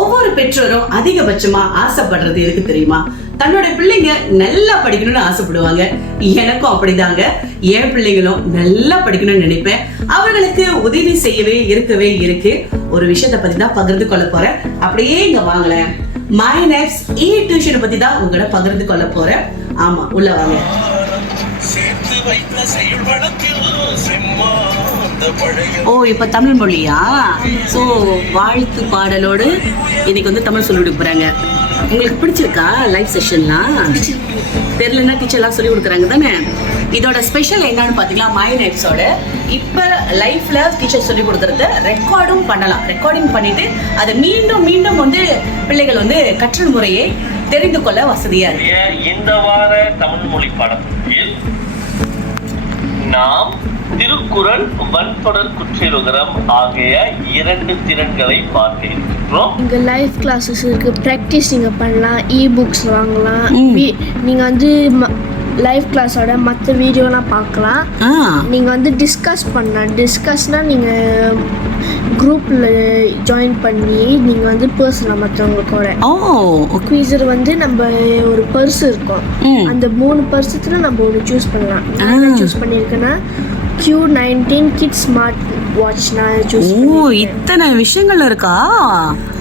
ஒவ்வொரு பெற்றோரும் அதிகபட்சமா ஆசைப்படுறது இருக்கு தெரியுமா? தன்னோட பிள்ளைங்க நல்லா படிக்கணும்னு ஆசைப்படுவாங்க. எனக்கும் அப்படிதாங்க. என் பிள்ளைங்களும் நல்லா படிக்கணும்னு நினைப்பேன். அவர்களுக்கு உதவி செய்யவே இருக்கு. ஒரு விஷயத்தை பத்தி தான் பகிர்ந்து கொள்ள போறேன். அப்படியே இங்க வாங்கலேன். மைனப்ஸ் டியூஷன் பத்தி தான் உங்களை பகிர்ந்து கொள்ள போறேன். ஆமா, உள்ள வாங்க. ஓ, இப்ப தமிழ் மொழியா? சோ வாழ்த்து பாடலோடு இன்னைக்கு வந்து தமிழ் சொல்லி கொடுக்குறாங்க. உங்களுக்கு பிடிச்சிருக்கா லைவ் செஷன்லாம்? தெரியலன்னா டீச்சர்லாம் சொல்லி கொடுக்குறாங்க தானே. இதோட ஸ்பெஷல் என்னன்னு பார்த்தீங்கன்னா, மைனப்ஸோட இப்போ லைஃப்ல டீச்சர் சொல்லி கொடுக்கறத ரெக்கார்டும் பண்ணலாம். ரெக்கார்டிங் பண்ணிட்டு அதை மீண்டும் மீண்டும் வந்து பிள்ளைகள் வந்து கற்றல் முறையை தெரிந்து கொள்ள வசதியா இருக்கு. இந்த வார தமிழ் மொழி பாடத்தில் நாம் திருக்குறள், வன்தொடர் குற்றியலுகரம் ஆகிய 2 திறன்களை பார்க்க இருக்கின்றோம். இங்கே லைவ் கிளாஸஸ் இருக்கு, ப்ராக்டிஸ் நீங்கள் பண்ணலாம், புக்ஸ் வாங்கலாம். நீங்கள் வந்து லைவ் கிளாஸோட மற்ற வீடியோலாம் பார்க்கலாம். நீங்கள் வந்து டிஸ்கஸ் பண்ணலாம். டிஸ்கஸ்னால் நீங்கள் குரூப்பில் ஜாயின் பண்ணி நீங்கள் வந்து பேசலாம் மற்றவங்களுக்கோட. குவீஸர் வந்து நம்ம ஒரு பர்ஸ் இருக்கும், அந்த 3 பர்ஸத்தில் நம்ம ஒன்று சூஸ் பண்ணலாம். நான் சூஸ் பண்ணியிருக்கேன்னா Q19 கிட்ஸ் ஸ்மார்ட் வாட்ச் நான் சூஸ் பண்ணேன். இத்தனை விஷயங்கள் இருக்கா?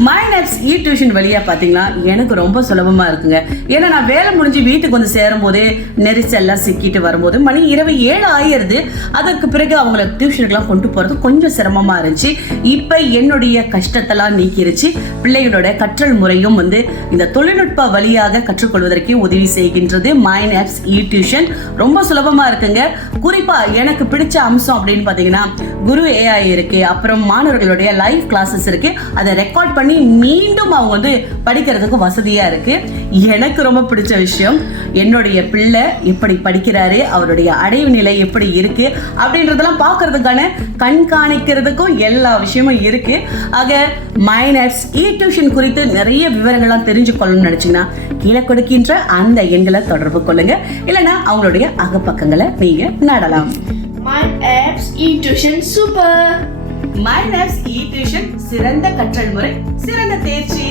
மைனப்ஸ் டியூஷன் வழியா பாத்தீங்கன்னா எனக்கு ரொம்ப சுலபமா இருக்குங்க. ஏன்னா நான் வேலை முடிஞ்சு வீட்டுக்கு வந்து சேரும் போதே நெரிசல்லாம் சிக்கிட்டு வரும்போது மணி இரவு 7 ஆயிருது. அதற்கு பிறகு அவங்கள டியூஷனுக்குலாம் கொண்டு போறது கொஞ்சம் சிரமமா இருந்துச்சு. இப்ப என்னுடைய கஷ்டத்தெல்லாம் நீக்கிருச்சு. பிள்ளைகளோட கற்றல் முறையும் வந்து இந்த தொழில்நுட்ப வழியாக கற்றுக்கொள்வதற்கு உதவி செய்கின்றது மைனப்ஸ் டியூஷன். ரொம்ப சுலபமா இருக்குங்க. குறிப்பா எனக்கு பிடிச்ச அம்சம் அப்படின்னு பாத்தீங்கன்னா குரு AI இருக்கு, அப்புறம் மாணவர்களுடைய லைவ் கிளாஸஸ் இருக்கு. அதை ரெக்கார்ட் பண்ணி மீண்டும் அவங்க வந்து படிக்கிறதுக்கு வசதியா இருக்கு. எனக்கு ரொம்ப பிடிச்ச விஷயம் என்னுடைய பிள்ளை எப்படி படிக்கிறாரு, அவருடைய அடைவு நிலை எப்படி இருக்கு அப்படின்றதெல்லாம் பார்க்கறதுக்கான கண்காணிக்கிறதுக்கும் எல்லா விஷயமும் இருக்கு. ஆக மைனப்ஸ் டியூஷன் குறித்து நிறைய விவரங்கள்லாம் தெரிஞ்சு கொள்ளணும்னு நினைச்சீங்கன்னா கீழே கொடுக்கின்ற அந்த எண்களை தொடர்பு கொள்ளுங்க. இல்லைன்னா அவங்களுடைய அகப்பக்கங்களை நீங்க நாடலாம். மைனப்ஸ் டியூஷன் சூப்பர். மைனப்ஸ் டியூஷன் சிறந்த கற்றல் முறை, சிறந்த தேர்ச்சி.